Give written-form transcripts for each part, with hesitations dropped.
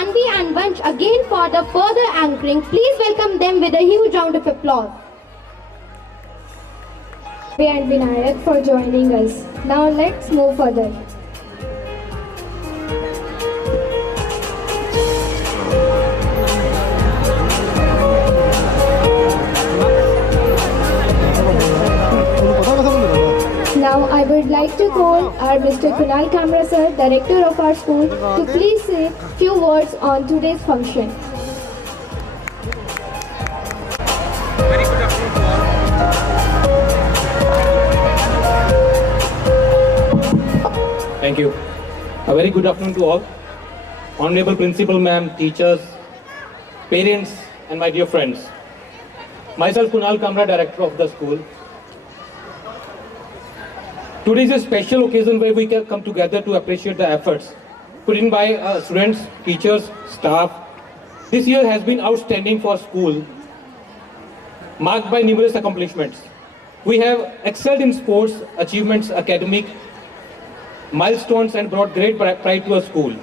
Tanvi and Vansh again for the further anchoring. Please welcome them with a huge round of applause. And Vinayak for joining us. Now let's move further. Now I would like to call our Mr. Kunal Kamra sir, director of our school, to please say few words on today's function. Very good afternoon to all. Thank you. A very good afternoon to all. Honorable Principal Ma'am, teachers, parents and my dear friends. Myself Kunal Kamra, director of the school. Today is a special occasion where we can come together to appreciate the efforts put in by students, teachers, staff. This year has been outstanding for school, marked by numerous accomplishments. We have excelled in sports, achievements, academic milestones and brought great pride to our school.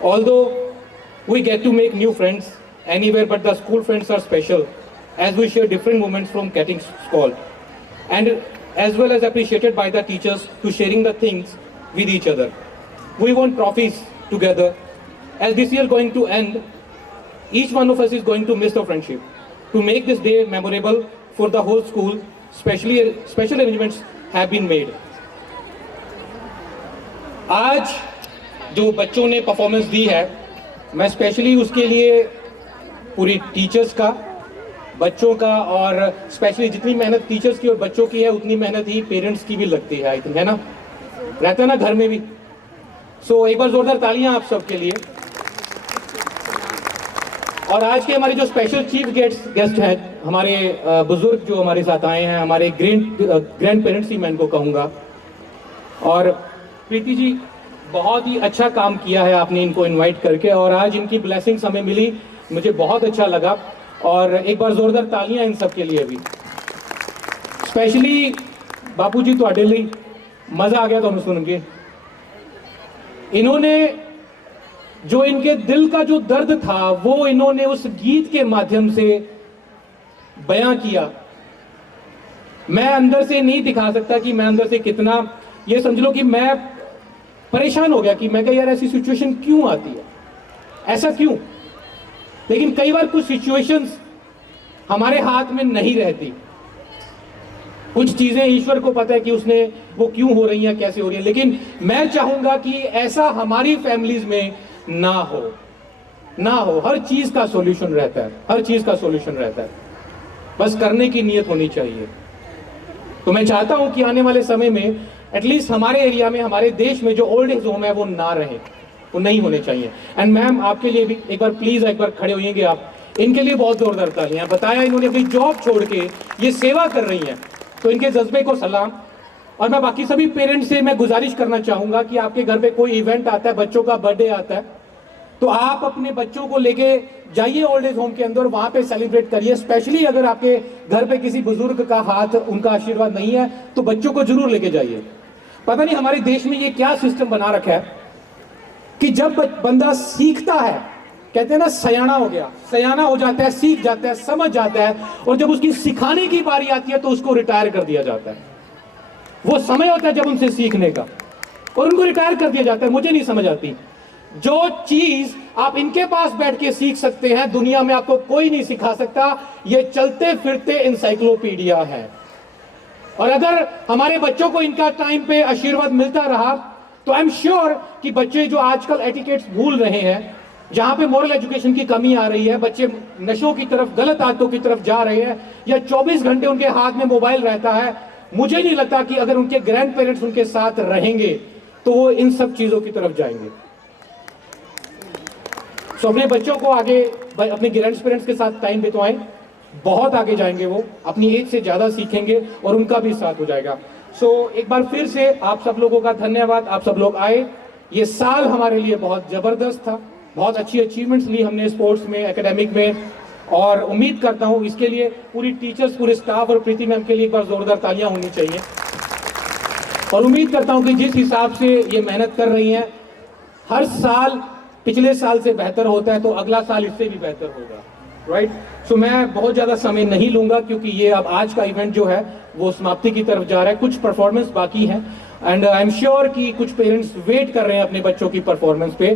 Although we get to make new friends anywhere, but the school friends are special as we share different moments from getting scolded and as well as appreciated by the teachers to sharing the things with each other. We want trophies together. As this year going to end, each one of us is going to miss the friendship. To make this day memorable for the whole school, special arrangements have been made. आज जो बच्चों ने performance दी है, मैं specially उसके लिए पूरी teachers का, बच्चों का और स्पेशली जितनी मेहनत टीचर्स की और बच्चों की है उतनी मेहनत ही पेरेंट्स की भी लगती है, आई थिंक, है ना, रहता है ना घर में भी. सो एक बार जोरदार तालियां आप सबके लिए. और आज के हमारे जो स्पेशल चीफ गेस्ट हैं, हमारे बुजुर्ग जो हमारे साथ आए हैं, हमारे ग्रैंड पेरेंट्स ही मैं इनको कहूँगा. और प्रीति जी, बहुत ही अच्छा काम किया है आपने इनको इनवाइट करके और आज इनकी ब्लेसिंग्स हमें मिली, मुझे बहुत अच्छा लगा. और एक बार जोरदार तालियां इन सब के लिए भी. स्पेशली बापू जी ਤੁਹਾਡੇ ਲਈ मजा आ गया ਤੁਹਾਨੂੰ सुन के. इन्होंने जो इनके दिल का जो दर्द था वो इन्होंने उस गीत के माध्यम से बयां किया. मैं अंदर से नहीं दिखा सकता कि मैं अंदर से कितना, ये समझ लो कि मैं परेशान हो गया कि मैं कहा यार ऐसी सिचुएशन क्यों आती है, ऐसा क्यों. लेकिन कई बार कुछ सिचुएशंस हमारे हाथ में नहीं रहती. कुछ चीजें ईश्वर को पता है कि उसने वो क्यों हो रही हैं, कैसे हो रही है. लेकिन मैं चाहूंगा कि ऐसा हमारी फैमिलीज में ना हो. हर चीज का सॉल्यूशन रहता है, हर चीज का सॉल्यूशन रहता है. बस करने की नीयत होनी चाहिए. तो मैं चाहता हूं कि आने वाले समय में एटलीस्ट हमारे एरिया में, हमारे देश में जो ओल्ड एज होम है वो ना रहे, वो नहीं होने चाहिए. एंड मैम आपके लिए भी एक बार प्लीज एक बार खड़े होइएगा आप. इनके लिए बहुत जोरदार तालियां. बताया इन्होंने अपनी जॉब छोड़ के ये सेवा कर रही हैं, तो इनके जज्बे को सलाम. और मैं बाकी सभी पेरेंट्स से मैं गुजारिश करना चाहूंगा कि आपके घर पे कोई इवेंट आता है, बच्चों का बर्थडे आता है, तो आप अपने बच्चों को लेके जाइए ओल्ड एज होम के अंदर, वहां पे सेलिब्रेट करिए. स्पेशली अगर आपके घर पे किसी बुजुर्ग का हाथ, उनका आशीर्वाद नहीं है, तो बच्चों को जरूर लेके जाइए. पता नहीं हमारे देश में ये क्या सिस्टम बना रखा है कि जब बंदा सीखता है, कहते हैं ना सयाना हो गया, सयाना हो जाता है, सीख जाता है, समझ जाता है, और जब उसकी सिखाने की बारी आती है तो उसको रिटायर कर दिया जाता है. वो समय होता है जब उनसे सीखने का, और उनको रिटायर कर दिया जाता है. मुझे नहीं समझ आती. जो चीज आप इनके पास बैठ के सीख सकते हैं, दुनिया में आपको कोई नहीं सिखा सकता. ये चलते फिरते इंसाइक्लोपीडिया है. और अगर हमारे बच्चों को इनका टाइम पे आशीर्वाद मिलता रहा तो आई एम श्योर कि बच्चे जो आजकल एटिकेट्स भूल रहे हैं, जहां पे मोरल एजुकेशन की कमी आ रही है, बच्चे नशों की तरफ, गलत आदतों की तरफ जा रहे हैं, या 24 घंटे उनके हाथ में मोबाइल रहता है, मुझे नहीं लगता कि अगर उनके ग्रैंड पेरेंट्स उनके साथ रहेंगे तो वो इन सब चीजों की तरफ जाएंगे. सो अपने बच्चों को आगे अपने ग्रैंड पेरेंट्स के साथ टाइम बिताएं, बहुत आगे जाएंगे, वो अपनी एज से ज्यादा सीखेंगे और उनका भी साथ हो जाएगा. सो एक बार फिर से आप सब लोगों का धन्यवाद. आप सब लोग आए. ये साल हमारे लिए बहुत जबरदस्त था, बहुत अच्छी अचीवमेंट्स ली हमने स्पोर्ट्स में, एकेडमिक में, और उम्मीद करता हूं इसके लिए पूरी टीचर्स, पूरे स्टाफ और प्रीति मैम के लिए एक बार जोरदार तालियां होनी चाहिए. और उम्मीद करता हूं कि जिस हिसाब से ये मेहनत कर रही हैं, हर साल पिछले साल से बेहतर होता है तो अगला साल इससे भी बेहतर होगा, राइट। सो मैं बहुत ज़्यादा समय नहीं लूंगा क्योंकि ये अब आज का इवेंट जो है वो समाप्ति की तरफ जा रहा है, कुछ परफॉर्मेंस बाकी है एंड आई एम श्योर कि कुछ पेरेंट्स वेट कर रहे हैं अपने बच्चों की परफॉर्मेंस पे,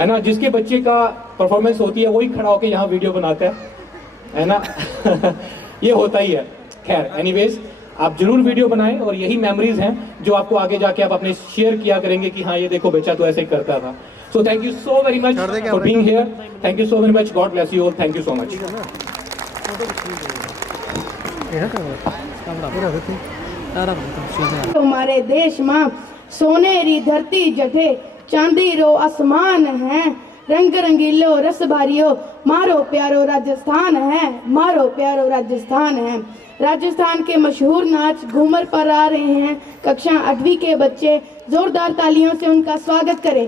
है ना। जिसके बच्चे का परफॉर्मेंस होती है वही खड़ा होकर यहाँ वीडियो बनाता है ना। ये होता ही है। खैर एनीवेज, आप जरूर वीडियो बनाएं और यही मेमोरीज हैं जो आपको आगे जाके आप अपने शेयर किया करेंगे कि हाँ ये देखो बच्चा तो ऐसे ही करता था। So thank you so very much for being here, thank you so very much, God bless you all, thank you so much. हमारे देश में सोनेरी धरती जठे चांदी रो आसमान है, रंग रंगीलो रस भारियो मारो प्यारो राजस्थान है, मारो प्यारो राजस्थान है। राजस्थान के मशहूर नाच घूमर पर आ रहे हैं कक्षा 8वीं के बच्चे, जोरदार तालियों से उनका स्वागत करें।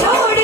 छोड़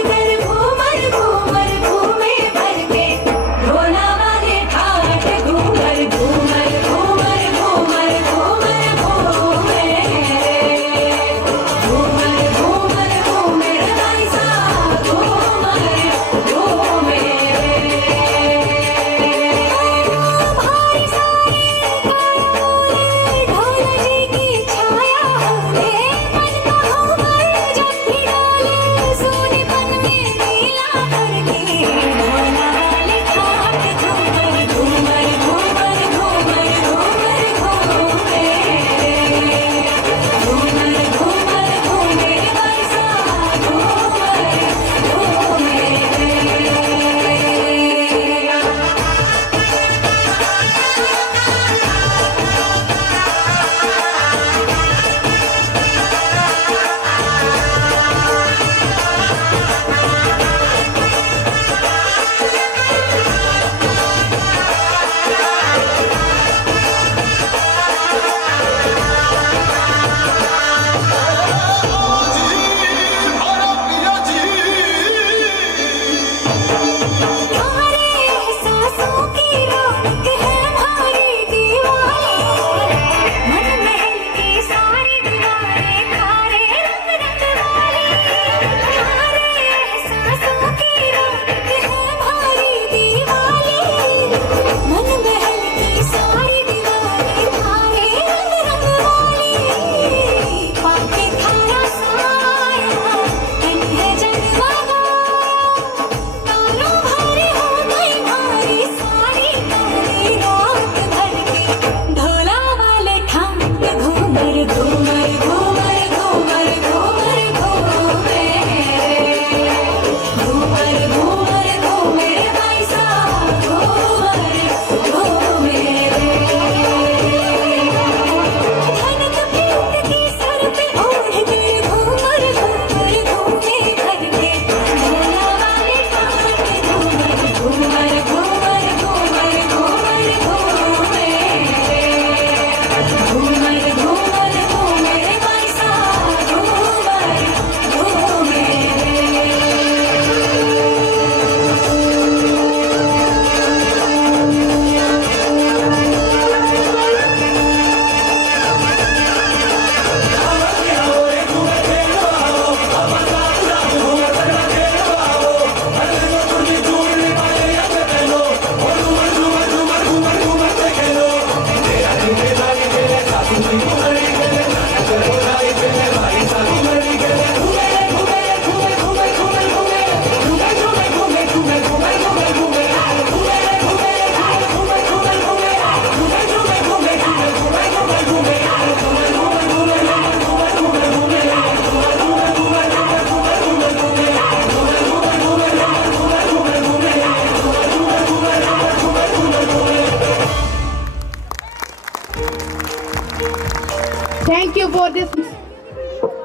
Thank you for this.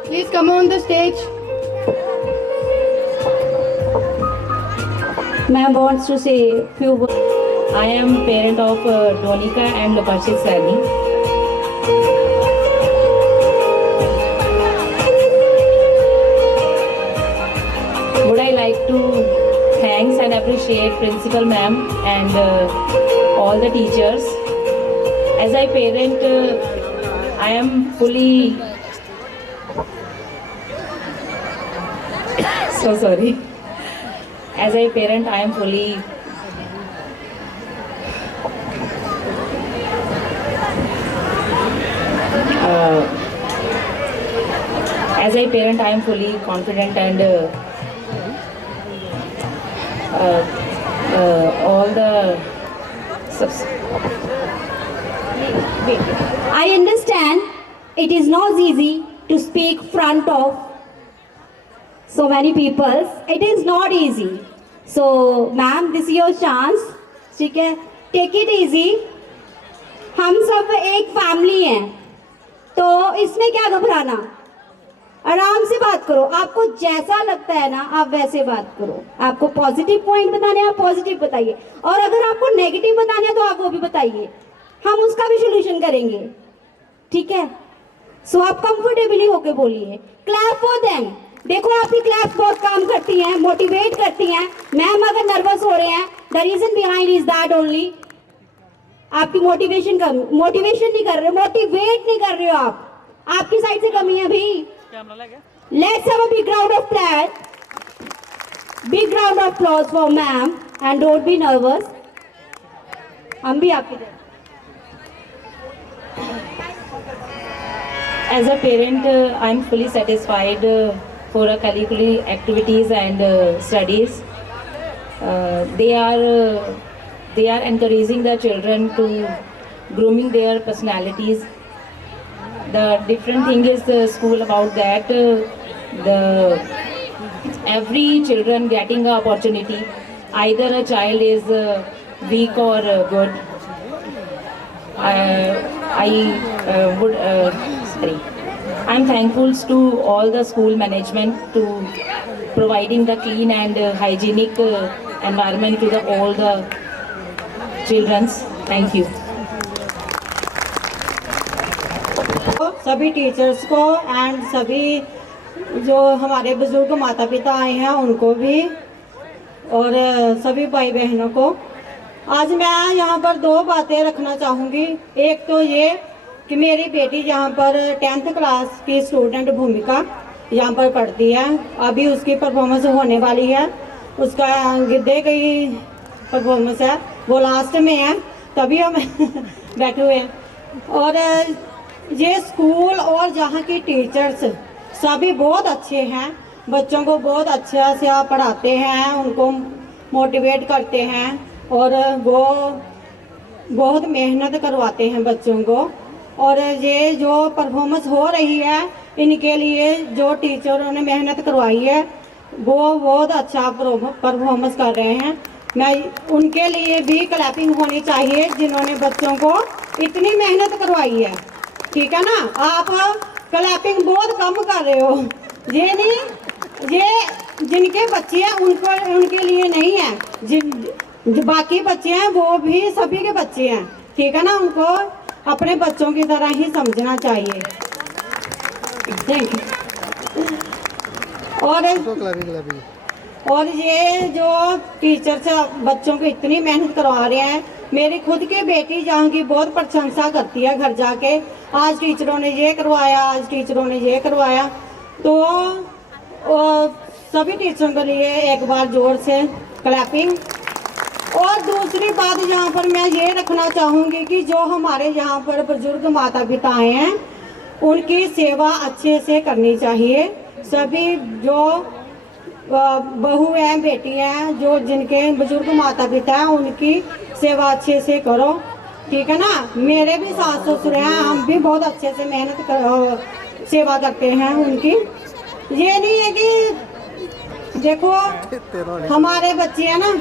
Please come on the stage. Ma'am wants to say few words. I am parent of Donika and Lokashit Sani. Would I like to thanks and appreciate Principal Ma'am and all the teachers. As a parent, I am fully so sorry. As a parent, I am fully confident and all the I understand it is not easy to speak front of so many people. It is not easy. So, ma'am, this is your chance. ठीक है, take it easy. हम सब एक family हैं, तो इसमें क्या घबराना? आराम से बात करो. आपको जैसा लगता है ना, आप वैसे बात करो. आपको पॉजिटिव पॉइंट बताने हैं, आप पॉजिटिव बताइए. और अगर आपको नेगेटिव बताने हैं, तो आप वो भी बताइए. हम उसका भी सोल्यूशन करेंगे. ठीक है? सो आप कंफर्टेबली होके बोलिए. Clap for them. देखो आपकी क्लैप्स बहुत काम करती हैं, मोटिवेट करती हैं. मैम अगर नर्वस हो रहे हैं, the reason behind is that only. आपकी मोटिवेशन नहीं कर रहे, मोटिवेट नहीं कर रहे हो आप. आपकी साइड से कमी है अभी. Let's have a big round of big round of applause for ma'am and don't be nervous. हम भी आपकी तरफ. As a parent, I am fully satisfied for curricular activities and studies. They are encouraging the children to grooming their personalities. The different thing is the school about that. Every children getting an opportunity. Either a child is weak or good. I'm thankful to all the school management to providing the clean and hygienic environment to all the children. Thank you. सभी teachers को and सभी जो हमारे बुजुर्ग माता पिता आए हैं उनको भी और सभी भाई बहनों को आज मैं यहाँ पर दो बातें रखना चाहूँगी. एक तो ये कि मेरी बेटी यहाँ पर 10th क्लास की स्टूडेंट भूमिका यहाँ पर पढ़ती है. अभी उसकी परफॉर्मेंस होने वाली है. उसका गिद्धे की परफॉर्मेंस है, वो लास्ट में है, तभी हम बैठे हुए हैं. और ये स्कूल और जहाँ की टीचर्स सभी बहुत अच्छे हैं. बच्चों को बहुत अच्छा से पढ़ाते हैं, उनको मोटिवेट करते हैं और वो बहुत मेहनत करवाते हैं बच्चों को. और ये जो परफॉर्मेंस हो रही है, इनके लिए जो टीचरों ने मेहनत करवाई है वो बहुत अच्छा परफॉर्मेंस कर रहे हैं. मैं उनके लिए भी क्लैपिंग होनी चाहिए जिन्होंने बच्चों को इतनी मेहनत करवाई है. ठीक है ना? आप क्लैपिंग बहुत कम कर रहे हो. ये नहीं, ये जिनके बच्चे हैं उनके लिए नहीं है. जो बाकी बच्चे हैं वो भी सभी के बच्चे हैं. ठीक है ना? उनको अपने बच्चों की तरह ही समझना चाहिए. Thank you. और ये जो टीचर्स बच्चों को इतनी मेहनत करवा रहे हैं, मेरी खुद की बेटी जहाँ की बहुत प्रशंसा करती है घर जाके. आज टीचरों ने ये करवाया, आज टीचरों ने ये करवाया. तो सभी टीचरों के लिए एक बार जोर से क्लैपिंग. और दूसरी बात यहाँ पर मैं ये रखना चाहूँगी कि जो हमारे यहाँ पर बुजुर्ग माता पिता हैं उनकी सेवा अच्छे से करनी चाहिए. सभी जो बहू हैं, बेटी हैं, जो जिनके बुजुर्ग माता पिता हैं उनकी सेवा अच्छे से करो. ठीक है ना? मेरे भी सास ससुर हैं, हम भी बहुत अच्छे से मेहनत सेवा करते हैं उनकी. ये नहीं है कि देखो हमारे बच्चे हैं ना.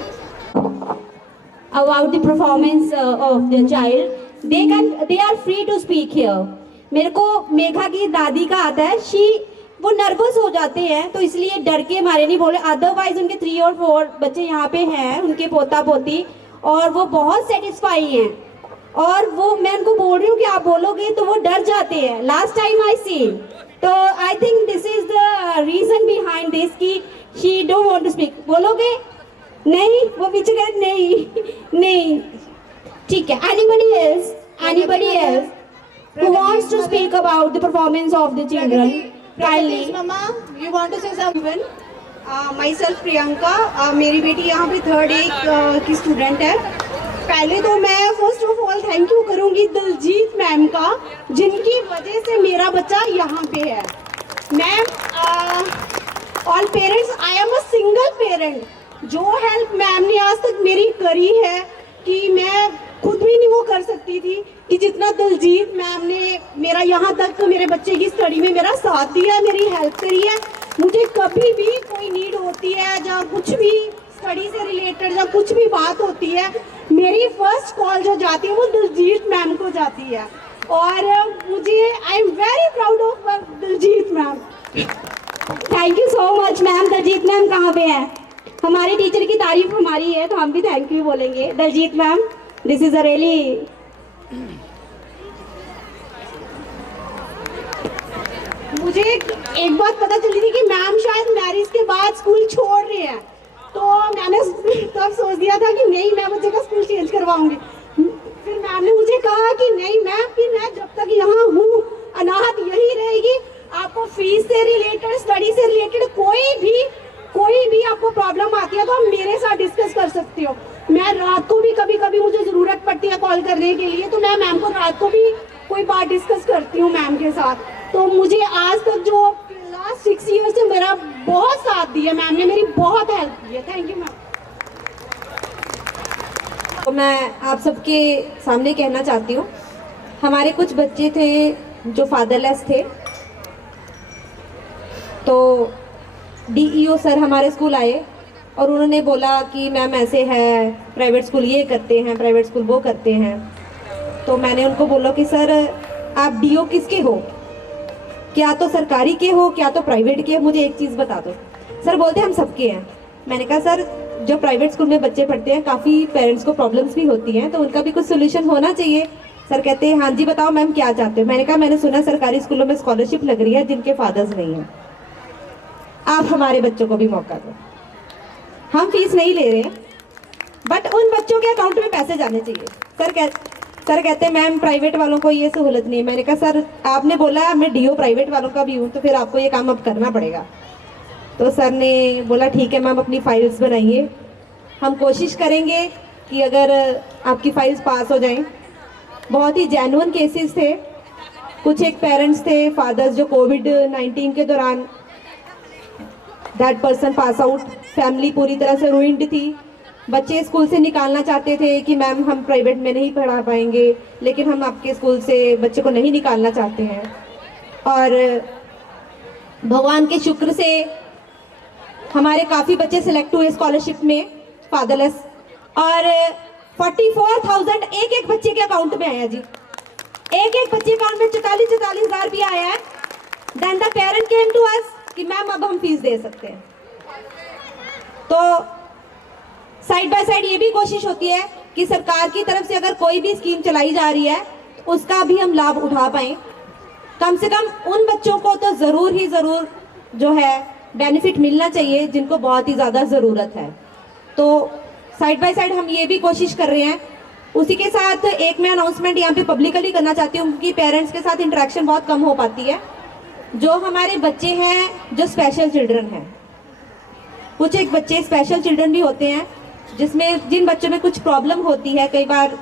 About the performance of the child, they are free to speak here. मेरे को मेघा की दादी का आता है, वो नर्वस हो जाते हैं तो इसलिए डर के मारे नहीं बोले। अदरवाइज उनके 3 और 4 बच्चे यहाँ पे हैं, उनके पोता पोती, और वो बहुत सेटिस्फाई हैं। और वो मैं उनको बोल रही हूँ कि आप बोलोगे तो वो डर जाते हैं। लास्ट टाइम आई सी, तो I think this is the reason behind this कि she don't want to speak. बोलोगे? नहीं, वो पीछे कह नहीं नहीं, ठीक है। Anybody else who wants to speak about the performance of the children? Kindly. Mama, you want to say something? Myself Priyanka, मेरी बेटी यहाँ पे 3rd A की स्टूडेंट है। पहले तो मैं first of all thank you करूँगी दिलजीत मैम का, जिनकी वजह से मेरा बच्चा यहाँ पे है। Ma'am, all parents, I am a single parent. जो हेल्प मैम ने आज तक मेरी करी है कि मैं खुद भी नहीं वो कर सकती थी, कि जितना दिलजीत मैम ने मेरा यहाँ तक मेरे बच्चे की स्टडी में मेरा साथ दिया, मेरी हेल्प करी है। मुझे कभी भी कोई नीड होती है या कुछ भी स्टडी से रिलेटेड या कुछ भी बात होती है, मेरी फर्स्ट कॉल जो जाती है वो दिलजीत मैम को जाती है। और मुझे I am very proud of Diljit ma'am. Thank you so much ma'am. Daljit ma'am कहाँ पे है? हमारे टीचर की तारीफ हमारी है तो हम भी थैंक यू बोलेंगे। Daljit ma'am, this is a really मुझे एक बात पता चली थी कि मैम शायद मैरिज के बाद स्कूल छोड़ रहे हैं, तो मैंने तब सोच दिया था कि नहीं, मैं बच्चे का स्कूल चेंज करवाऊंगी। फिर मैम ने मुझे कहा कि नहीं मैम, कि मैं जब तक यहाँ हूँ अनाहत यही रहेगी। आपको फीस से रिलेटेड, स्टडी से रिलेटेड कोई भी आपको प्रॉब्लम आती है तो आप मेरे साथ डिस्कस कर सकते हो। मैं रात को भी कभी कभी मुझे ज़रूरत पड़ती है कॉल करने के लिए, तो मैं मैम को रात को भी कोई बात डिस्कस करती हूँ मैम के साथ। तो मुझे आज तक जो लास्ट 6 ईयर से मेरा बहुत साथ दिया, मैम ने मेरी बहुत हेल्प की है। Thank you ma'am. तो मैं आप सबके सामने कहना चाहती हूँ, हमारे कुछ बच्चे थे जो फादरलेस थे, तो डीईओ सर हमारे स्कूल आए और उन्होंने बोला कि मैम ऐसे है, प्राइवेट स्कूल ये करते हैं, प्राइवेट स्कूल वो करते हैं। तो मैंने उनको बोला कि सर आप डीओ किसके हो, क्या तो सरकारी के हो, क्या तो प्राइवेट के, मुझे एक चीज़ बता दो। सर बोलते हम सबके हैं। मैंने कहा सर जो प्राइवेट स्कूल में बच्चे पढ़ते हैं काफ़ी पेरेंट्स को प्रॉब्लम्स भी होती हैं, तो उनका भी कुछ सोल्यूशन होना चाहिए। सर कहते हैं हाँ जी बताओ मैम क्या चाहते हो। मैंने कहा मैंने सुना सरकारी स्कूलों में स्कॉलरशिप लग रही है जिनके फादर्स नहीं हैं, आप हमारे बच्चों को भी मौका दो। हम फीस नहीं ले रहे हैं, बट उन बच्चों के अकाउंट में पैसे जाने चाहिए। सर कहते हैं मैम प्राइवेट वालों को ये सहूलत नहीं है। मैंने कहा सर आपने बोला मैं डीओ प्राइवेट वालों का भी हूँ, तो फिर आपको ये काम अब करना पड़ेगा। तो सर ने बोला ठीक है मैम, अपनी फाइल्स बनाइए, हम कोशिश करेंगे कि अगर आपकी फाइल्स पास हो जाएं। बहुत ही जेन्युइन केसेस थे। कुछ एक पेरेंट्स थे, फादर्स, जो कोविड-19 के दौरान that person pass out, family पूरी तरह से रूइंड थी। बच्चे स्कूल से निकालना चाहते थे कि मैम हम प्राइवेट में नहीं पढ़ा पाएंगे, लेकिन हम आपके स्कूल से बच्चे को नहीं निकालना चाहते हैं। और भगवान के शुक्र से हमारे काफ़ी बच्चे सिलेक्ट हुए स्कॉलरशिप में, फादरलेस, और 44,000 एक बच्चे के अकाउंट में आया जी। एक बच्चे अकाउंट में 44,000 रुपया आया है। Then the parent came to us कि मैम अब हम फीस दे सकते हैं। तो साइड बाय साइड ये भी कोशिश होती है कि सरकार की तरफ से अगर कोई भी स्कीम चलाई जा रही है उसका भी हम लाभ उठा पाएँ। कम से कम उन बच्चों को तो ज़रूर जो है बेनिफिट मिलना चाहिए जिनको बहुत ही ज़्यादा ज़रूरत है। तो साइड बाय साइड हम ये भी कोशिश कर रहे हैं। उसी के साथ एक मैं अनाउंसमेंट यहाँ पे पब्लिकली करना चाहती हूँ, क्योंकि पेरेंट्स के साथ इंटरेक्शन बहुत कम हो पाती है। जो हमारे बच्चे हैं जो स्पेशल चिल्ड्रन हैं, कुछ एक बच्चे स्पेशल चिल्ड्रन भी होते हैं जिन बच्चों में कुछ प्रॉब्लम होती है, कई बार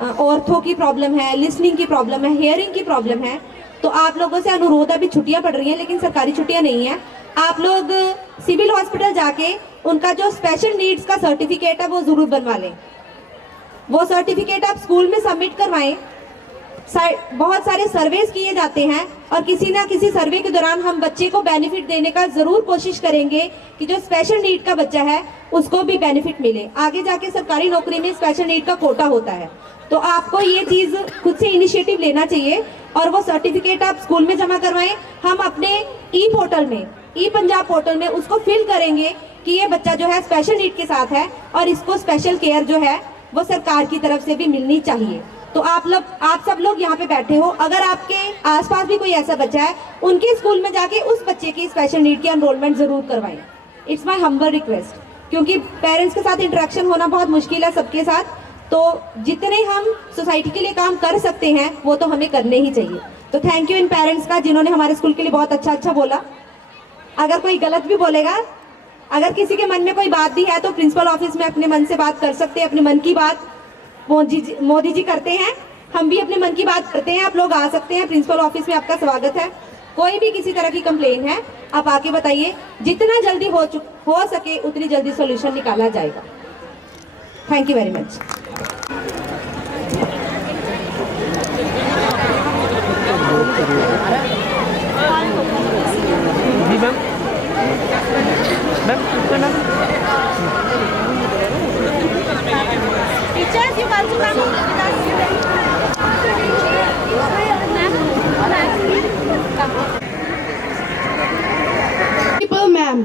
ऑर्थो की प्रॉब्लम है, लिसनिंग की प्रॉब्लम है, हियरिंग की प्रॉब्लम है। तो आप लोगों से अनुरोध, अभी छुट्टियां पड़ रही हैं लेकिन सरकारी छुट्टियां नहीं है, आप लोग सिविल हॉस्पिटल जाके उनका जो स्पेशल नीड्स का सर्टिफिकेट है वो ज़रूर बनवा लें। वो सर्टिफिकेट आप स्कूल में सबमिट करवाएं। बहुत सारे सर्वेस किए जाते हैं और किसी ना किसी सर्वे के दौरान हम बच्चे को बेनिफिट देने का जरूर कोशिश करेंगे कि जो स्पेशल नीड का बच्चा है उसको भी बेनिफिट मिले। आगे जाके सरकारी नौकरी में स्पेशल नीड का कोटा होता है, तो आपको ये चीज खुद से इनिशिएटिव लेना चाहिए और वो सर्टिफिकेट आप स्कूल में जमा करवाएं। हम अपने ई पोर्टल में, ई पंजाब पोर्टल में उसको फिल करेंगे कि ये बच्चा जो है स्पेशल नीड के साथ है और इसको स्पेशल केयर जो है वो सरकार की तरफ से भी मिलनी चाहिए। तो आप सब लोग यहाँ पे बैठे हो, अगर आपके आसपास भी कोई ऐसा बच्चा है, उनके स्कूल में जाके उस बच्चे की स्पेशल नीड की एनरोलमेंट जरूर करवाएं। इट्स माय हम्बल रिक्वेस्ट, क्योंकि पेरेंट्स के साथ इंटरेक्शन होना बहुत मुश्किल है सबके साथ, तो जितने हम सोसाइटी के लिए काम कर सकते हैं वो तो हमें करने ही चाहिए। तो थैंक यू इन पेरेंट्स का जिन्होंने हमारे स्कूल के लिए बहुत अच्छा बोला। अगर कोई गलत भी बोलेगा, अगर किसी के मन में कोई बात भी है तो प्रिंसिपल ऑफिस में अपने मन से बात कर सकते हैं। अपने मन की बात मोदी जी करते हैं, हम भी अपने मन की बात करते हैं। आप लोग आ सकते हैं, प्रिंसिपल ऑफिस में आपका स्वागत है। कोई भी किसी तरह की कंप्लेन है आप आके बताइए, जितना जल्दी हो सके उतनी जल्दी सोल्यूशन निकाला जाएगा। Thank you very much. Teachers, you also come with us. People, ma'am.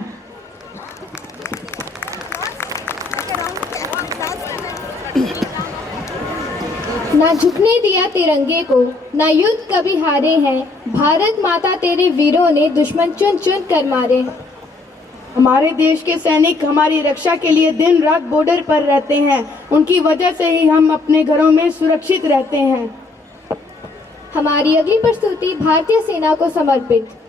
ना झुकने दिया तिरंगे को, ना युद्ध कभी हारे हैं, भारत माता तेरे वीरों ने दुश्मन चुन चुन कर मारे हैं। हमारे देश के सैनिक हमारी रक्षा के लिए दिन रात बॉर्डर पर रहते हैं, उनकी वजह से ही हम अपने घरों में सुरक्षित रहते हैं। हमारी अगली प्रस्तुति भारतीय सेना को समर्पित।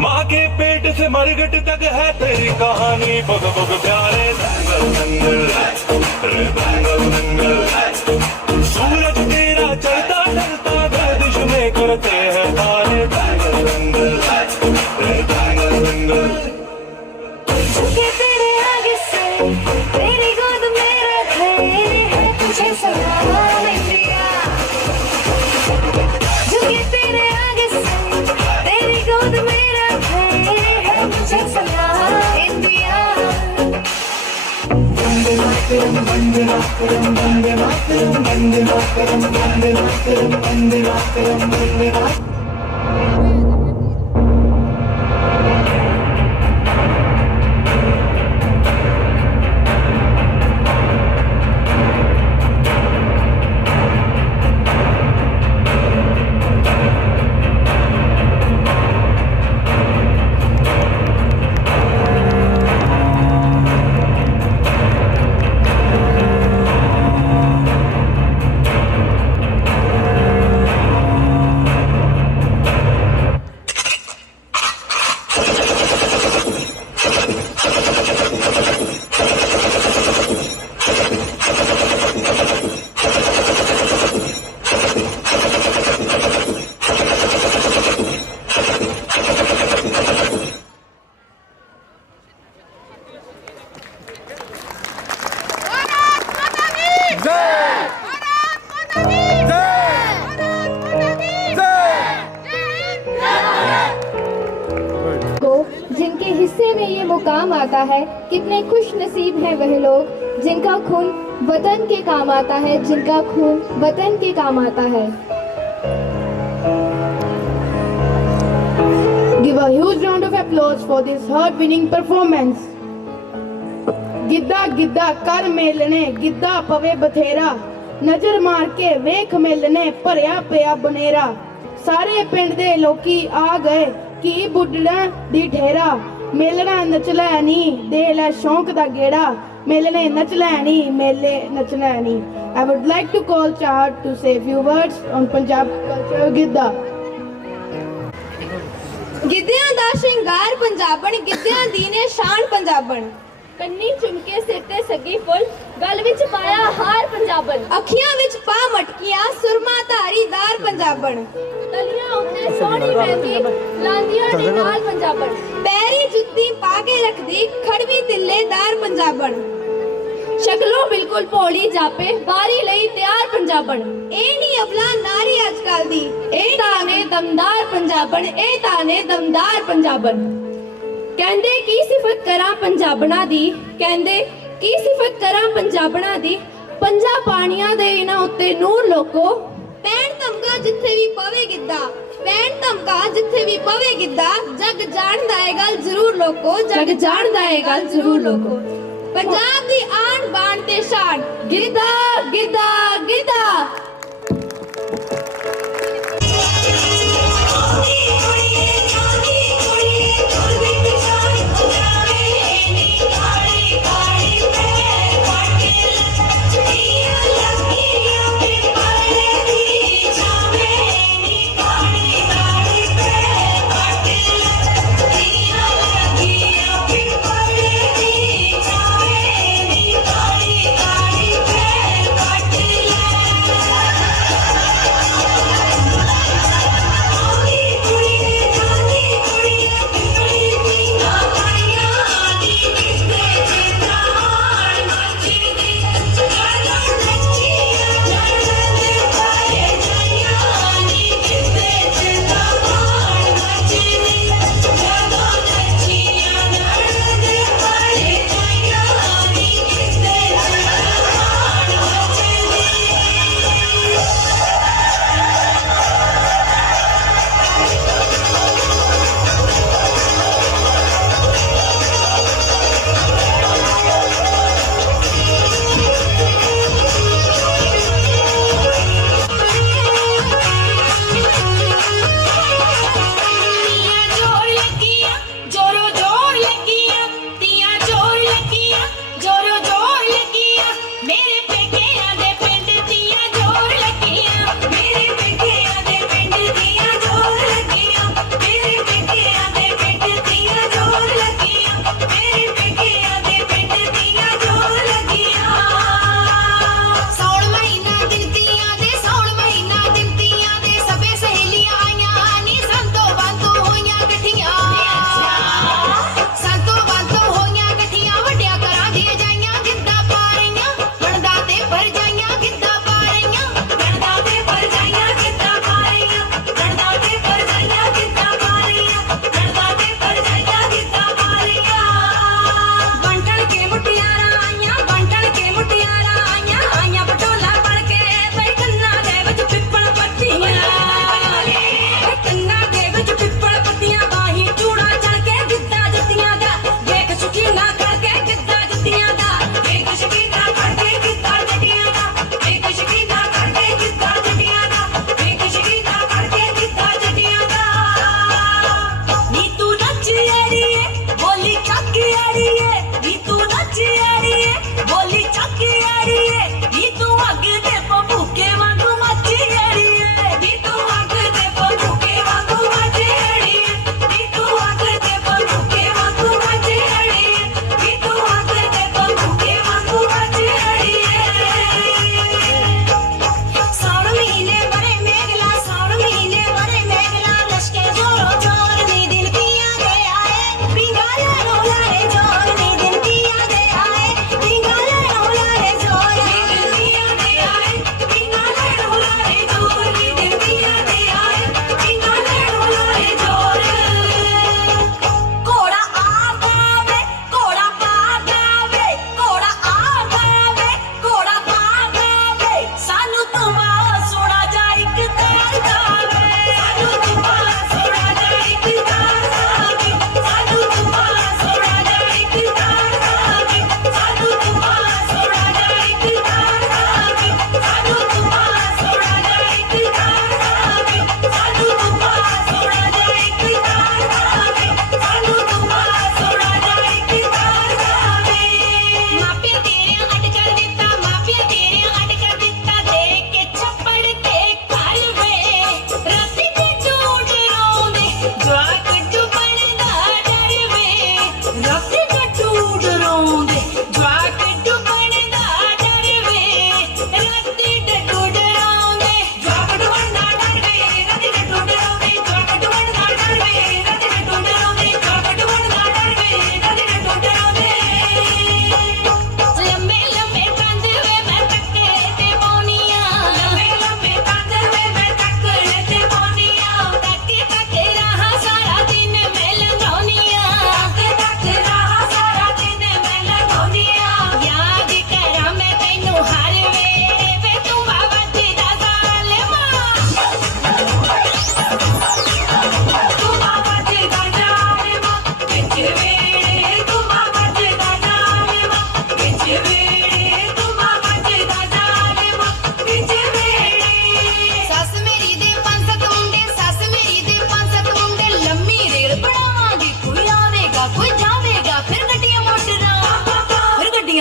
माँ के पेट से मरगट तक है तेरी कहानी, बग बग प्यारे दंगल दंगल रे दंगल दंगल। सूरज तेरा चढ़ता ढलता गर्दिश में करते हैं तारे, दंगल दंगल रे दंगल दंगल। झुके तेरे आगे से तेरी गोद में रखे है तुझे सलाम इंडिया। झुके तेरे आगे से तेरी गोद में रखे है तुझे सलाम इंडिया। वंदे मातरम वंदे मातरम वंदे मातरम वंदे मातरम वंदे मातरम वंदे मातरम वंदे मातरम। जिनके हिस्से में ये मुकाम आता है, कितने खुश नसीब हैं वह लोग जिनका खून वतन के काम आता है, जिनका खून वतन के काम आता है। Give a huge round of applause for this heart-winning performance. Giddha Giddha ਕਰ ਮੇਲਣੇ, ਗਿੱਧਾ ਪਵੇ ਬਥੇਰਾ, ਨਜ਼ਰ ਮਾਰ ਕੇ ਵੇਖ ਮੇਲਣੇ, ਭਰਿਆ ਪਿਆ ਬਨੇਰਾ। ਸਾਰੇ ਪਿੰਡ ਦੇ ਲੋਕੀ ਆ ਗਏ, ਕੀ ਬੁੱਢੜਾ ਦੀ ਠੇਰਾ, ਮੇਲਣਾ ਨਚ ਲੈਣੀ, ਦੇ ਲੈ ਸ਼ੌਂਕ ਦਾ ਗੇੜਾ, ਮੇਲਣੇ ਨਚ ਲੈਣੀ, ਮੇਲੇ ਨਚ ਲੈਣੀ। I would like to call Chahat to say a few words on Punjab culture Giddha. ਗਿੱਧਿਆਂ ਦਾ ਸ਼ਿੰਗਾਰ ਪੰਜਾਬਣ, ਗਿੱਧਿਆਂ ਦੀ ਨੇ ਸ਼ਾਨ ਪੰਜਾਬਣ। ਕੰਨੀ ਚੁੰਮਕੇ ਸਿਰ ਤੇ ਸੱਗੀ ਫੁੱਲ, ਗਲ ਵਿੱਚ ਪਾਇਆ ਹਾਰ ਪੰਜਾਬਣ। ਅੱਖੀਆਂ ਵਿੱਚ ਪਾ ਮਟਕੀਆਂ, ਸੁਰਮਾ ਧਾਰੀਦਾਰ ਪੰਜਾਬਣ। ਤਲੀਆਂ ਉੱਤੇ ਸੋਹਣੀ ਮਹਿੰਦੀ, ਲਾਂਦੀਆਂ ਨੇ ਨਾਲ ਪੰਜਾਬਣ। ਪੈਰੀ ਜੁੱਤੀ ਪਾ ਕੇ ਰੱਖਦੀ, ਖੜਵੀ ਤਿੱਲੇਦਾਰ ਪੰਜਾਬਣ। ਸ਼ਕਲੋਂ ਬਿਲਕੁਲ ਭੋਲੀ ਜਾਪੇ, ਬਾਰੀ ਲਈ ਤਿਆਰ ਪੰਜਾਬਣ। ਇਹ ਨਹੀਂ ਅਬਲਾ ਨਾਰੀ ਅੱਜ ਕੱਲ ਦੀ, ਇਹ ਤਾਂ ਨੇ ਦਮਦਾਰ ਪੰਜਾਬਣ, ਇਹ ਤਾਂ ਨੇ ਦਮਦਾਰ ਪੰਜਾਬਣ। ਕਹਿੰਦੇ ਕੀ ਸਿਫਤ ਕਰਾਂ ਪੰਜਾਬਣਾ ਦੀ, ਕਹਿੰਦੇ ਕੀ ਸਿਫਤ ਕਰਾਂ ਪੰਜਾਬਣਾ ਦੀ, ਪੰਜਾਂ ਪਾਣੀਆਂ ਦੇ ਇਹਨਾਂ ਉੱਤੇ ਨੂਰ ਲੋਕੋ। ਪੈਣ ਧਮਕਾ ਜਿੱਥੇ ਵੀ ਪਵੇ ਗਿੱਧਾ, ਪੈਣ ਧਮਕਾ ਜਿੱਥੇ ਵੀ ਪਵੇ ਗਿੱਧਾ, ਜਗ ਜਾਣਦਾ ਏ ਗੱਲ ਜ਼ਰੂਰ ਲੋਕੋ, ਜਗ ਜਾਣਦਾ ਏ ਗੱਲ ਜ਼ਰੂਰ ਲੋਕੋ। ਪੰਜਾਬ ਦੀ ਆਣ ਬਾਣ ਤੇ ਸ਼ਾਨ, ਗਿੱਧਾ ਗਿੱਧਾ ਗਿੱਧਾ।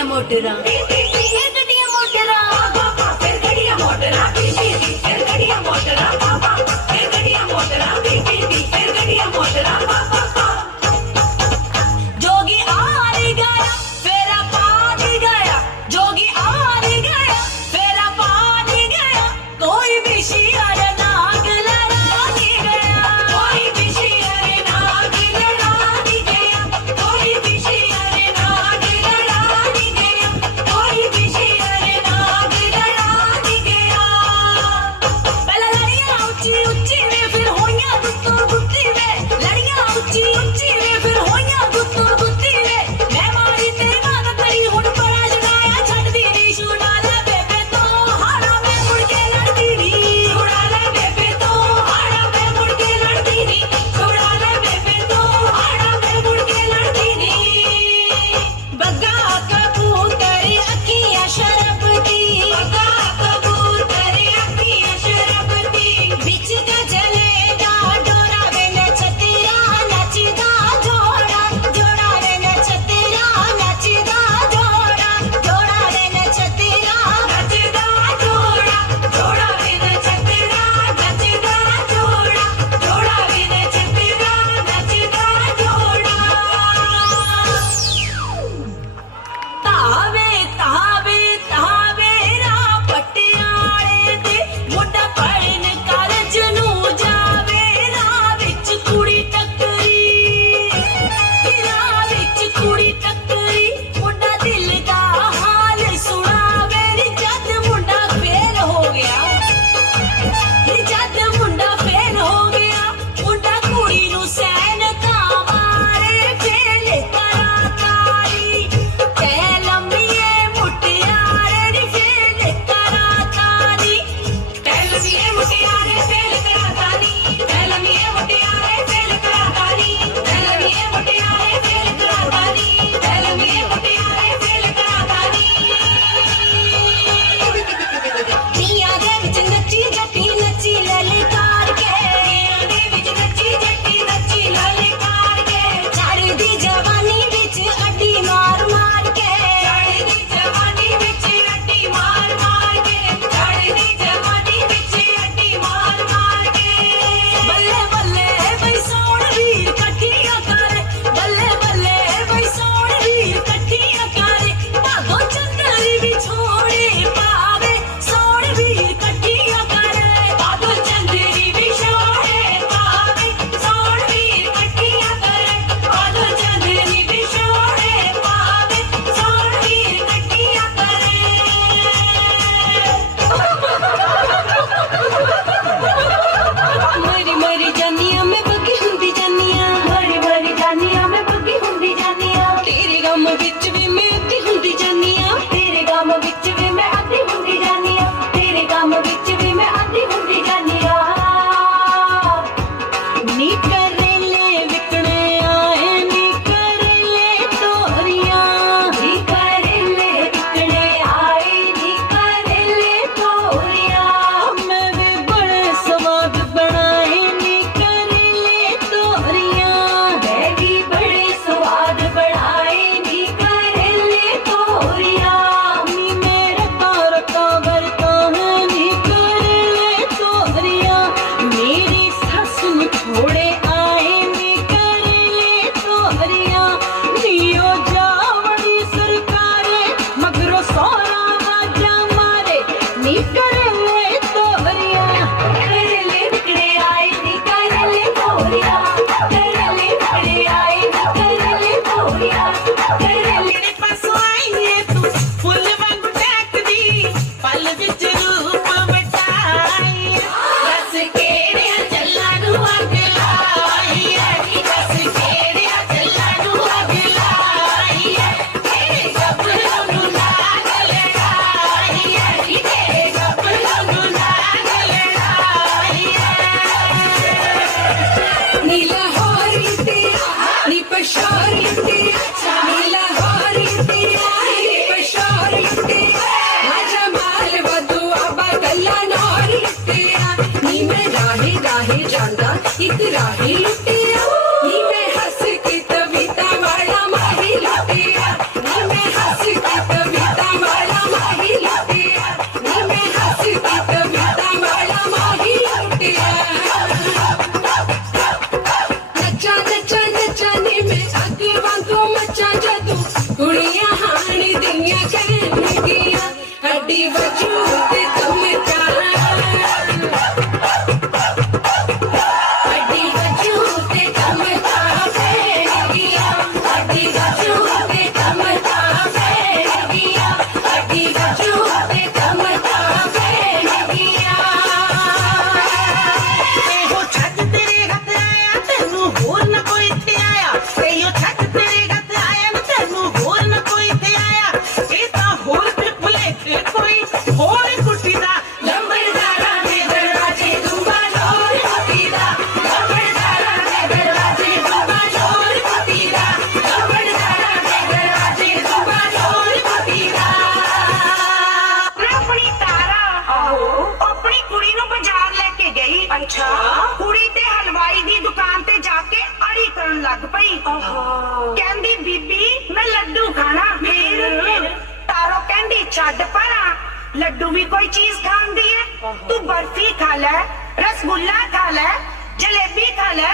मोटरा फिर गड्डियां मोटरा फिर गड्डियां मोटरा फिर गड्डियां मोटरा फिर गड्डियां मोटरा फिर गड्डियां मोटरा जोगी आ गया फेरा पार गया जोगी आ गया फेरा पार गया कोई भी शियार नाग लड़ा गया कोई भी शियार नाग लड़ा गया कोई भी शियार नाग लड़ा गया राही लुटिया नी मैं हंस की कविता वाला माही लुटिया नी मैं हंस की कविता वाला माही लुटिया नी मैं हंस की कविता वाला माही लुटिया नचा नचा नचा नी मैं अग वांगू मचा जदू कुड़ियां हानी दियां कहन लगियां हड्डी वजूद तुम का हड्डी वजूद तुम का फैल गया हड्डी वजूद तुम का फैल गया हड्डी वजूद तुम का फैल गया ਇਹੋ ਛੱਜ ਤੇਰੇ ਹੱਥ ਆਇਆ ਤੈਨੂੰ ਹੋਰ ਨਾ ਕੋਈ ਇੱਥੇ ਆਇਆ ਇਹੋ ਛੱਜ ਤੇਰੇ ਹੱਥ ਆਇਆ ਨਾ ਤੈਨੂੰ ਹੋਰ ਨਾ ਕੋਈ ਇੱਥੇ ਆਇਆ ਇਹ ਤਾਂ ਹੋਰ ਭੁਲੇਖੇ ਕੋਈ ਹੋਰ ਕੁੱਟੀ ਦਾ लंबरदारा ने दरवाजे दूंगा लोर पतीदा लंबरदारा ने दरवाजे दूंगा लोर पतीदा लंबरदारा ने दरवाजे दूंगा लोर पतीदा ਆਪਣੀ ਤਾਰਾ ਆਹੋ ਆਪਣੀ ਕੁੜੀ ਨੂੰ ਬਾਜ਼ਾਰ ਲੈ ਕੇ ਗਈ ਅੱਛਾ ਕੁੜੀ ਤੇ ਹਲਵਾਈ ਦੀ ਦੁਕਾਨ ਤੇ ਜਾ ਕੇ ਅੜੀ ਕਰਨ ਲੱਗ ਪਈ ਕਹਿੰਦੀ ਬੀਬੀ ਮੈਂ ਲੱਡੂ ਖਾਣਾ ਫੇਰ ਤਾਰੋ ਕਹਿੰਦੀ ਛੱਡ ਪਰਾਂ ਲੱਡੂ ਵੀ ਕੋਈ ਚੀਜ਼ ਖਾਂਦੀ ਹੈ ਤੂੰ ਬਰਫੀ ਖਾ ਲੈ ਰਸਗੁੱਲਾ ਖਾ ਲੈ ਜਲੇਬੀ ਖਾ ਲੈ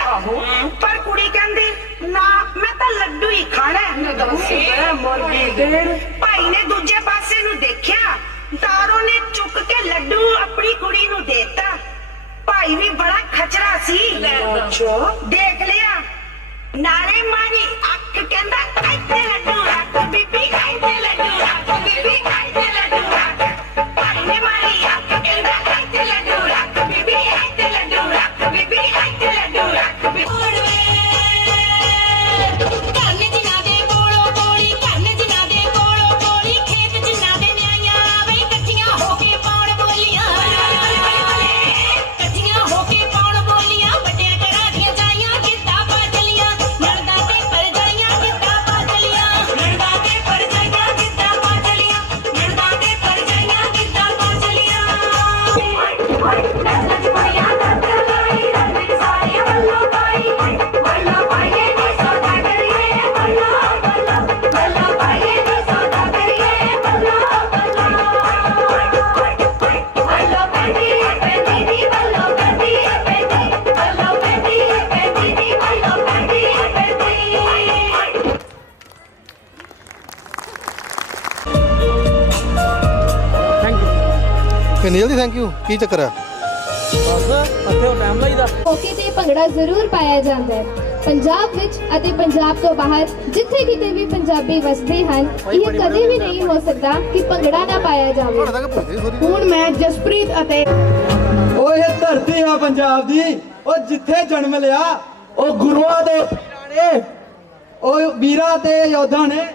ਪਰ ਕੁੜੀ ਕਹਿੰਦੀ ਨਾ ਮੈਂ ਤਾਂ ਲੱਡੂ ਹੀ ਖਾਣਾ ਭਾਈ ਨੇ ਦੂਜੇ ਪਾਸੇ ਨੂੰ ਦੇਖਿਆ ਤਾਰੋ ਨੇ ਚੁੱਕ ਕੇ ਲੱਡੂ ਆਪਣੀ ਕੁੜੀ ਨੂੰ ਦੇਤਾ ਭਾਈ ਵੀ ਬੜਾ ਖਚਰਾ ਸੀ ਦੇਖ ਲਿਆ ਨਾਲੇ ਮਾਰੀ ਅੱਖ ਕਹਿੰਦਾ ਇੱਥੇ ਲੱਡੂ ਰੱਖ ਬੀਬੀ ਇੱਥੇ ਲੱਡੂ ਰੱਖ ਬੀਬੀ ਇੱਥੇ ਲੱਡੂ ਰੱਖ ਭਾਈ ਨੇ ਮਾਰੀ ਅੱਖ ਕਹਿੰਦਾ ਇੱਥੇ ਲੱਡੂ ਰੱਖ ਬੀਬੀ ਇੱਥੇ ਲੱਡੂ ਰੱਖ ਬੀਬੀ ਇੱਥੇ ਲੱਡੂ ਰੱਖ ਕੰਨ ਜਿਨ੍ਹਾਂ ਦੇ ਕੋਲੋਂ ਕੋਲੀ ਕੰਨ ਜਿਨ੍ਹਾਂ ਦੇ ਕੋਲੋਂ ਕੋਲੀ ਖੇਤ ਜਿਨ੍ਹਾਂ ਦੇ ਨਿਆਈਆਂ ਵੇ ਇਕੱਠੀਆਂ ਹੋ ਕੇ ਪਾਉਣ ਬੋਲੀਆਂ ਇਕੱਠੀਆਂ ਹੋ ਕੇ ਪਾਉਣ ਬੋਲੀਆਂ ਵੱਡੇ ਘਰਾਂ ਦੀਆਂ ਜਾਈਆਂ ਕਿੱਦਾਂ ਬਾਜਲੀਆਂ ਨਣਦਾਂ ਤੇ ਪਰਜਾਈਆਂ ਕਿੱਦਾਂ ਬਾਜਲੀਆਂ ਨਣਦਾਂ ਤੇ ਪਰਜਾਈਆਂ ਕਿੱਦਾਂ ਬਾਜਲੀਆਂ ਨਣਦਾਂ ਤੇ ਪਰਜਾਈਆਂ ਕਿੱਦਾਂ ਬਾਜਲੀਆਂ ਨੱਚ ਕੁੜੀਆਂ ਨੱਚ ਲਾਈ ਰੰਗ ਸਾਰੀਆਂ ਵੱਲੋਂ ਪਾਈ ਵੱਲੋਂ ਪਾਈਏ ਨੀ ਸੌਦਾ ਕਰੀਏ ਵੱਲੋਂ ਵੱਲੋਂ ਵੱਲੋਂ ਪਾਈਏ ਨੀ ਸੌਦਾ ਕਰੀਏ ਵੱਲੋਂ ਵੱਲੋਂ ਵੱਲੋਂ ਪੈਂਦੀ ਪੈਂਦੀ ਨੀ ਵੱਲੋਂ ਪੈਂਦੀ ਪੈਂਦੀ ਵੱਲੋਂ ਪੈਂਦੀ ਪੈਂਦੀ ਨੀ ਵੱਲੋਂ ਪੈਂਦੀ ਪੈਂਦੀ ਕਿੰਨੀ ਜਲਦੀ ਥੈਂਕ ਯੂ ਕੀ ਚੱਕਰ ਹੈ ਮੌਕੇ ਤੇ ਭੰਗੜਾ ਜ਼ਰੂਰ ਪਾਇਆ ਜਾਂਦਾ ਹੈ ਪੰਜਾਬ ਵਿੱਚ ਅਤੇ ਪੰਜਾਬ ਤੋਂ ਬਾਹਰ ਜਿੱਥੇ ਕਿਤੇ ਵੀ ਪੰਜਾਬੀ ਵਸਦੇ ਹਨ ਇਹ ਕਦੇ ਵੀ ਨਹੀਂ ਹੋ ਸਕਦਾ ਕਿ ਭੰਗੜਾ ਨਾ ਪਾਇਆ ਜਾਵੇ ਹੁਣ ਮੈਂ ਜਸਪ੍ਰੀਤ ਅਤੇ ਓਏ ਇਹ ਧਰਤੀ ਆ ਪੰਜਾਬ ਦੀ ਉਹ ਜਿੱਥੇ ਜਨਮ ਲਿਆ ਉਹ ਗੁਰੂਆਂ ਦੇ ਨੇ ਉਹ ਵੀਰਾਂ ਤੇ ਯੋਧਾ ਨੇ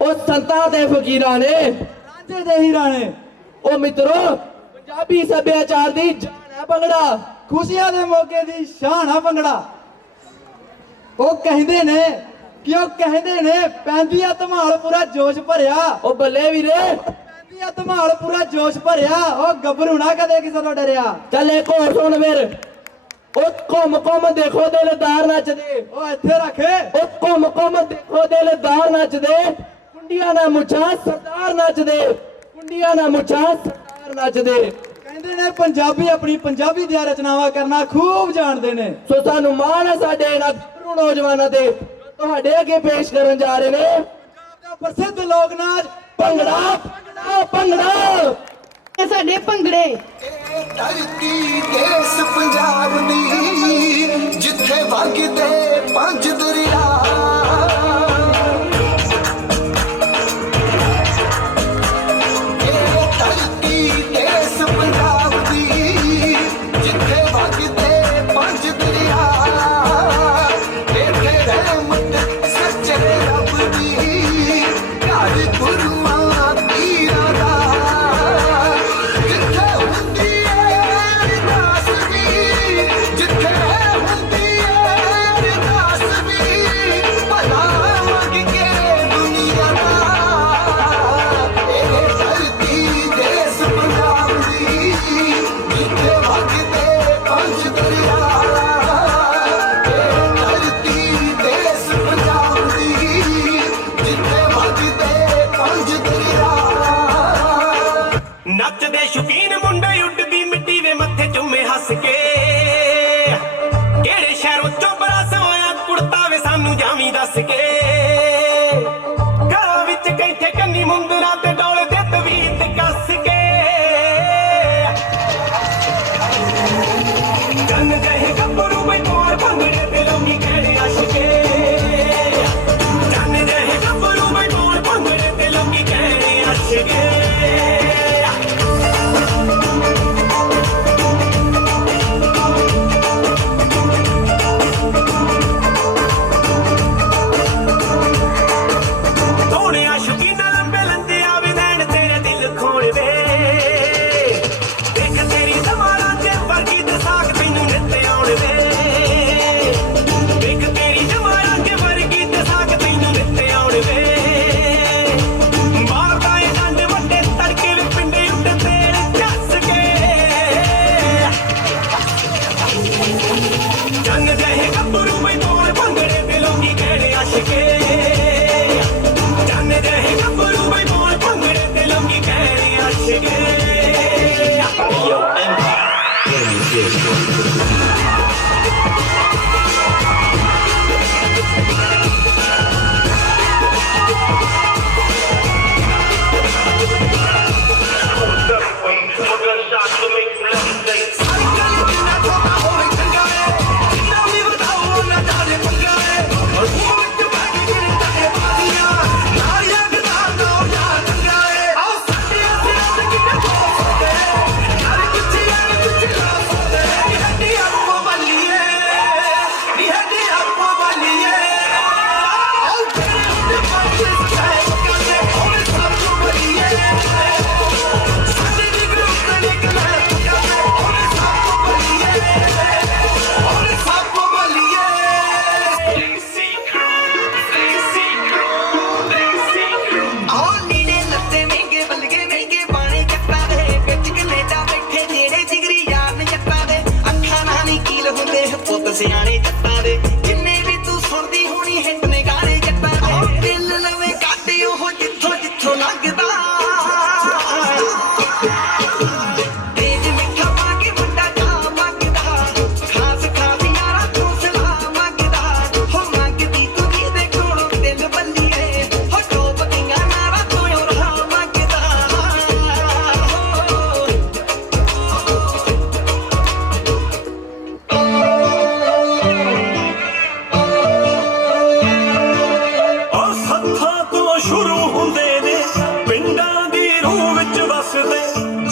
ਉਹ ਸੰਤਾਂ ਤੇ ਫਕੀਰਾਂ ਨੇ ਰਾਂਝੇ ਦੇ ਹੀਰਾਂ ਨੇ ਉਹ ਮਿੱਤਰੋ ਪੰਜਾਬੀ ਸੱਭਿਆਚਾਰ ਦੀ ਜਾਨ ਹੈ ਭੰਗੜਾ ਖੁਸ਼ੀਆਂ ਦੇ ਮੌਕੇ ਦੀ ਸ਼ਾਨ ਆ ਭੰਗੜਾ ਉਹ ਕਹਿੰਦੇ ਨੇ ਪੈਂਦੀ ਆ ਧਮਾਲ ਪੂਰਾ ਜੋਸ਼ ਭਰਿਆ ਉਹ ਬੱਲੇ ਵੀਰੇ ਪੈਂਦੀ ਆ ਧਮਾਲ ਪੂਰਾ ਜੋਸ਼ ਭਰਿਆ ਉਹ ਗੱਭਰੂ ਨਾ ਕਦੇ ਕਿਸੇ ਤੋਂ ਡਰਿਆ ਚੱਲ ਇੱਕ ਹੋਰ ਸੁਣ ਫਿਰ ਉਹ ਘੁੰਮ ਦੇਖੋ ਦਿਲਦਾਰ ਨੱਚਦੇ ਉਹ ਇੱਥੇ ਰੱਖੇ ਉਹ ਘੁੰਮ ਦੇਖੋ ਦਿਲਦਾਰ ਨੱਚਦੇ ਕੁੰਡੀਆਂ ਨਾਲ ਮੁੱਛਾਂ ਸਰਦਾਰ ਨੱਚਦੇ ਕੁੰਡੀਆਂ ਨਾਲ ਮੁੱਛਾਂ ਸਰਦਾਰ ਨੱਚਦੇ ਕਹਿੰਦੇ ਨੇ ਪੰਜਾਬੀ ਆਪਣੀ ਪੰਜਾਬੀ ਦੀਆਂ ਰਚਨਾਵਾਂ ਕਰਨਾ ਖੂਬ ਜਾਣਦੇ ਨੇ ਸੋ ਸਾਨੂੰ ਮਾਣ ਹੈ ਸਾਡੇ ਇਹਨਾਂ ਗੱਭਰੂ ਨੌਜਵਾਨਾਂ ਤੇ ਤੁਹਾਡੇ ਅੱਗੇ ਪੇਸ਼ ਕਰਨ ਜਾ ਰਹੇ ਨੇ ਪੰਜਾਬ ਦਾ ਪ੍ਰਸਿੱਧ ਲੋਕ ਨਾਚ ਭੰਗੜਾ ਭੰਗੜਾ ਇਹ ਸਾਡੇ ਭੰਗੜੇ ਧਰਤੀ ਦੇਸ ਪੰਜਾਬ ਦੀ ਜਿੱਥੇ ਵਗਦੇ ਪੰਜ ਦਰਿਆ मुंदरा ते डोल दे तवीत कस के जन जहे गब्बरू में तोड़ भंगड़े ते लोगी कहने अशके जन जहे गब्बरू में तोड़ भंगड़े ते लोगी कहने अशके सियाने जट्टा दे जिन्ने भी तू सुनदी होनी हिट ने गाने जट्टा दे दिल नवे काटे ओह जिथों जिथों लगदा तेज मिठा मांगे मुंडा जा मंगदा खास खास यारा तू सलाह मंगदा हो मंगदी तू की दे कोलों दिल बल्लीए हो टोप दियां नारा तू रहा मंगदा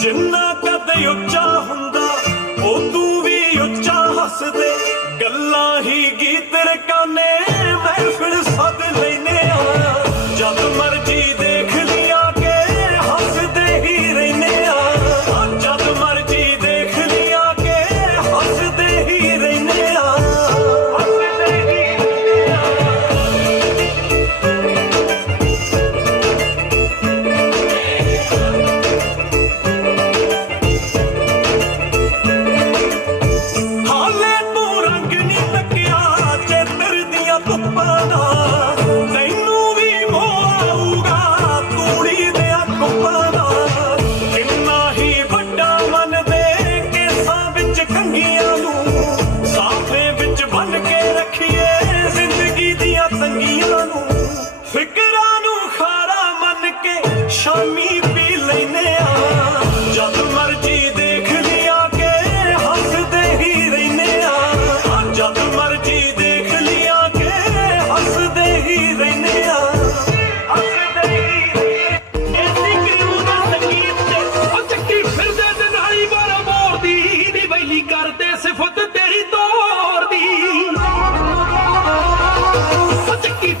जिन्ना कद उच्चा हुंदा ओ तू भी उच्चा हसदे गल्लां ही गीत रकाने महफिल सद लेने जब मर्जी देख लिया के हसदे ही रहने जब मर्जी देख लिया के हसदे ही रहने हसदे ही शामी पी लेने जब मर्जी देख लिया के हंसदे ही रहने जब मर्जी देख लिया के हंसदे ही रहने हंसदे ही ऐसी क्यों ना संगीत से ओ चक्की फिरदे ते नाली बारा मोर दी नी बैली करदे सिफत तेरी तोर दी ओ चक्की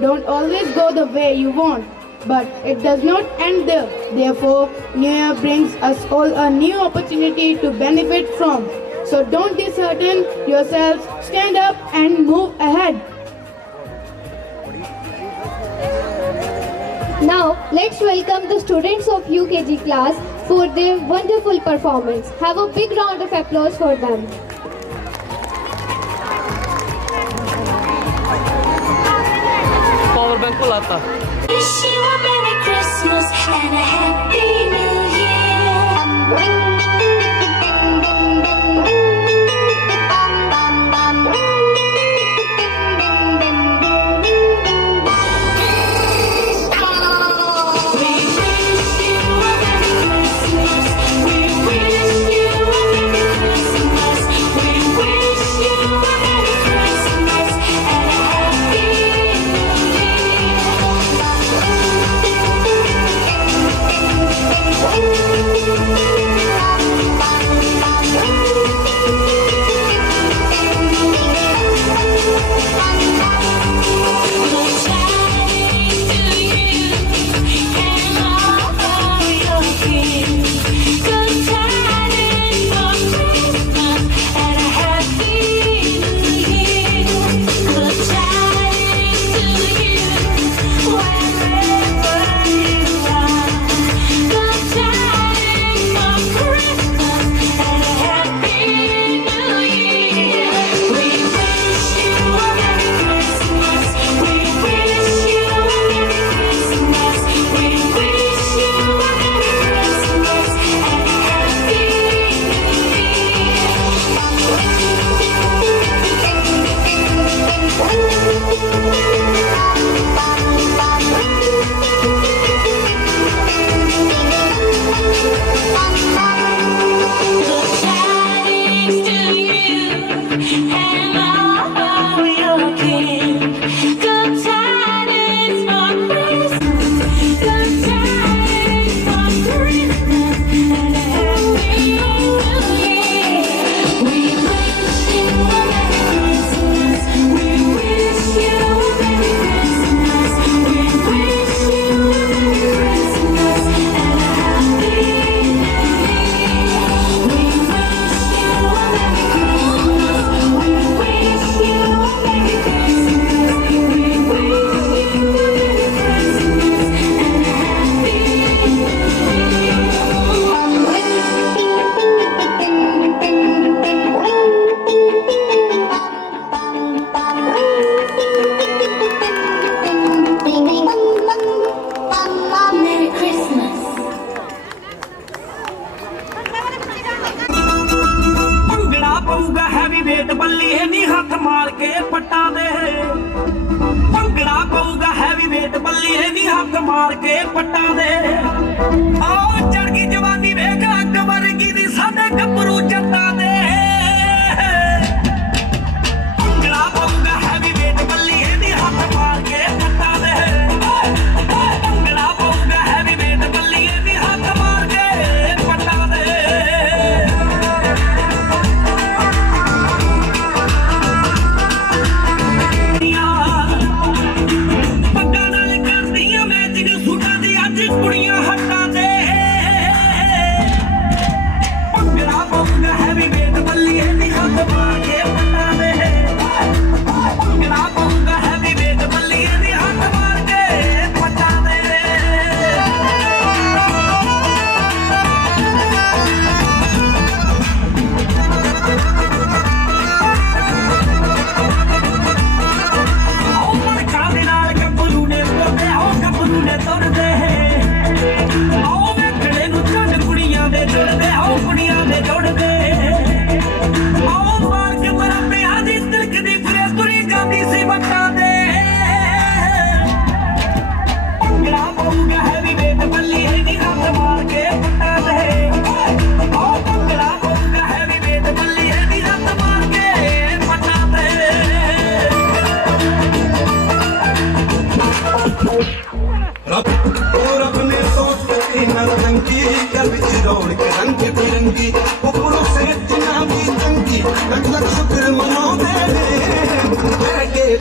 don't always go the way you want, but it does not end there. Therefore, New Year brings us all a new opportunity to benefit from. So don't dishearten yourselves, stand up and move ahead. Now, let's welcome the students of UKG class for their wonderful performance. Have a big round of applause for them. Power bank को लाता Wish you a Merry Christmas and a Happy New Year.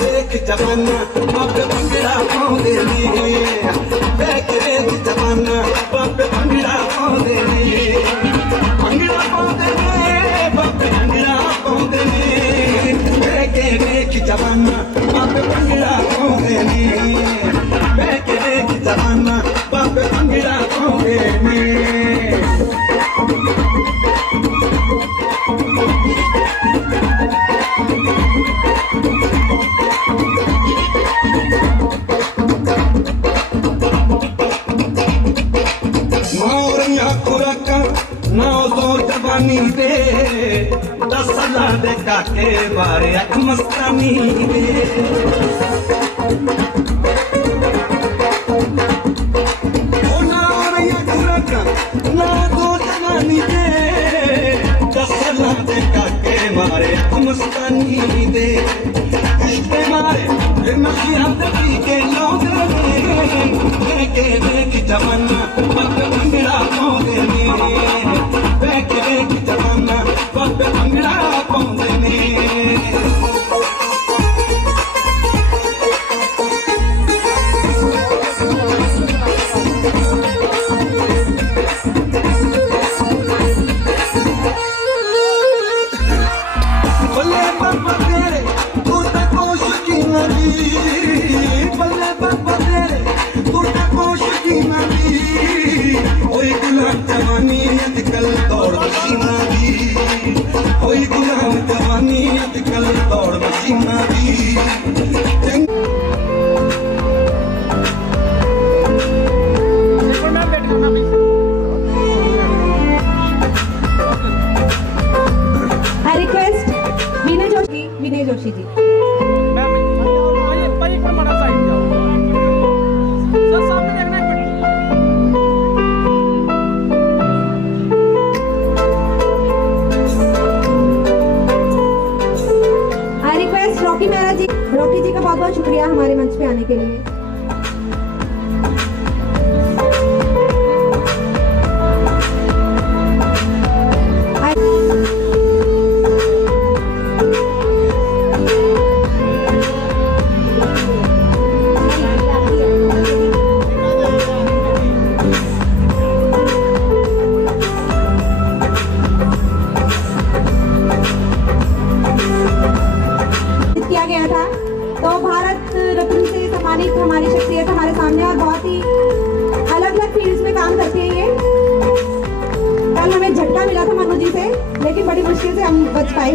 देख जमाना बाप भंगड़ा पाਉਂਦੇ ਨੇ ਬਹਿ ਕੇ ਦੇਖ जमाना बाप भंगड़ा पाਉਂਦੇ ਨੇ ਭੰਗੜਾ ਪਾਉਂਦੇ ਨੇ ਬਾਪ ਭੰਗੜਾ ਪਾਉਂਦੇ ਨੇ ਬਹਿ ਕੇ ਦੇਖ जमाना बाप भंगड़ा पाਉਂਦੇ ਨੇ ਬਹਿ ਕੇ ਦੇਖ जमाना बाप भंगड़ा पाਉਂਦੇ ਨੇ ਮੋਰੀਆਂ ਖੁਰਾਕਾਂ ਨਾ ਜ਼ੋਰ ਜਵਾਨੀ ਦੇ 10 ਸਾਲਾਂ ਦੇ ਕਾਕੇ ਬਾਰੇ ਅੱਖ ਮਸਤਾਨੀ ਦੇ ਉਹ ਨਾ ਮੋਰੀਆਂ ਖੁਰਾਕਾਂ ਨਾ ਜ਼ੋਰ ਜਵਾਨੀ ਦੇ 10 ਸਾਲਾਂ ਦੇ ਕਾਕੇ ਬਾਰੇ ਅੱਖ ਮਸਤਾਨੀ ਦੇ ਇਸ਼ਕੇ ਮਾਰੇ ਨਸ਼ਿਆਂ ਤੇ ਪੀ ਕੇ ਲਾਉਂਦੇ ਨੇ ਬਹਿ ਕੇ ਵੇਖ ਜਵਾਨਾ ਬਾਪ ਭੰਗੜਾ ਪਾਉਂਦੇ ਨੇ ਬਹਿ ਕੇ ਵੇਖ ਜਵਾਨਾ ਬਾਪ ਭੰਗੜਾ ਪਾਉਂਦੇ ਨੇ ਬੱਲੇ ਬਾਬਾ ਤੇਰੇ ਤੂੰ ਤਾਂ ਕੋਈ ਸ਼ਕੀਨਾ ਦੀ ਬੱਲੇ ਬਾਬਾ ਤੇਰੇ ਤੂੰ ਤਾਂ ਕੋਈ ਸ਼ਕੀਨਾ ਦੀ ਓਏ ਗੁਲਾਮ ਜਵਾਨੀ ਅੱਜ ਕੱਲ ਦੌੜ ਮਸ਼ੀਨਾਂ ਦੀ ਓਏ ਗੁਲਾਮ ਜਵਾਨੀ ਅੱਜ ਕੱਲ ਦੌੜ ਮਸ਼ੀਨਾਂ ਦੀ I request Vinay Joshi ji. I request Rocky Mehra ji, Rocky ji का बहुत बहुत शुक्रिया हमारे मंच पे आने के लिए। किया गया था तो भारत रत्न से सम्मानित हमारी शख्सियत हमारे सामने और बहुत ही अलग अलग फील्ड्स में काम करती है ये। कल हमें झटका मिला था मनु जी से लेकिन बड़ी मुश्किल से हम बच पाए।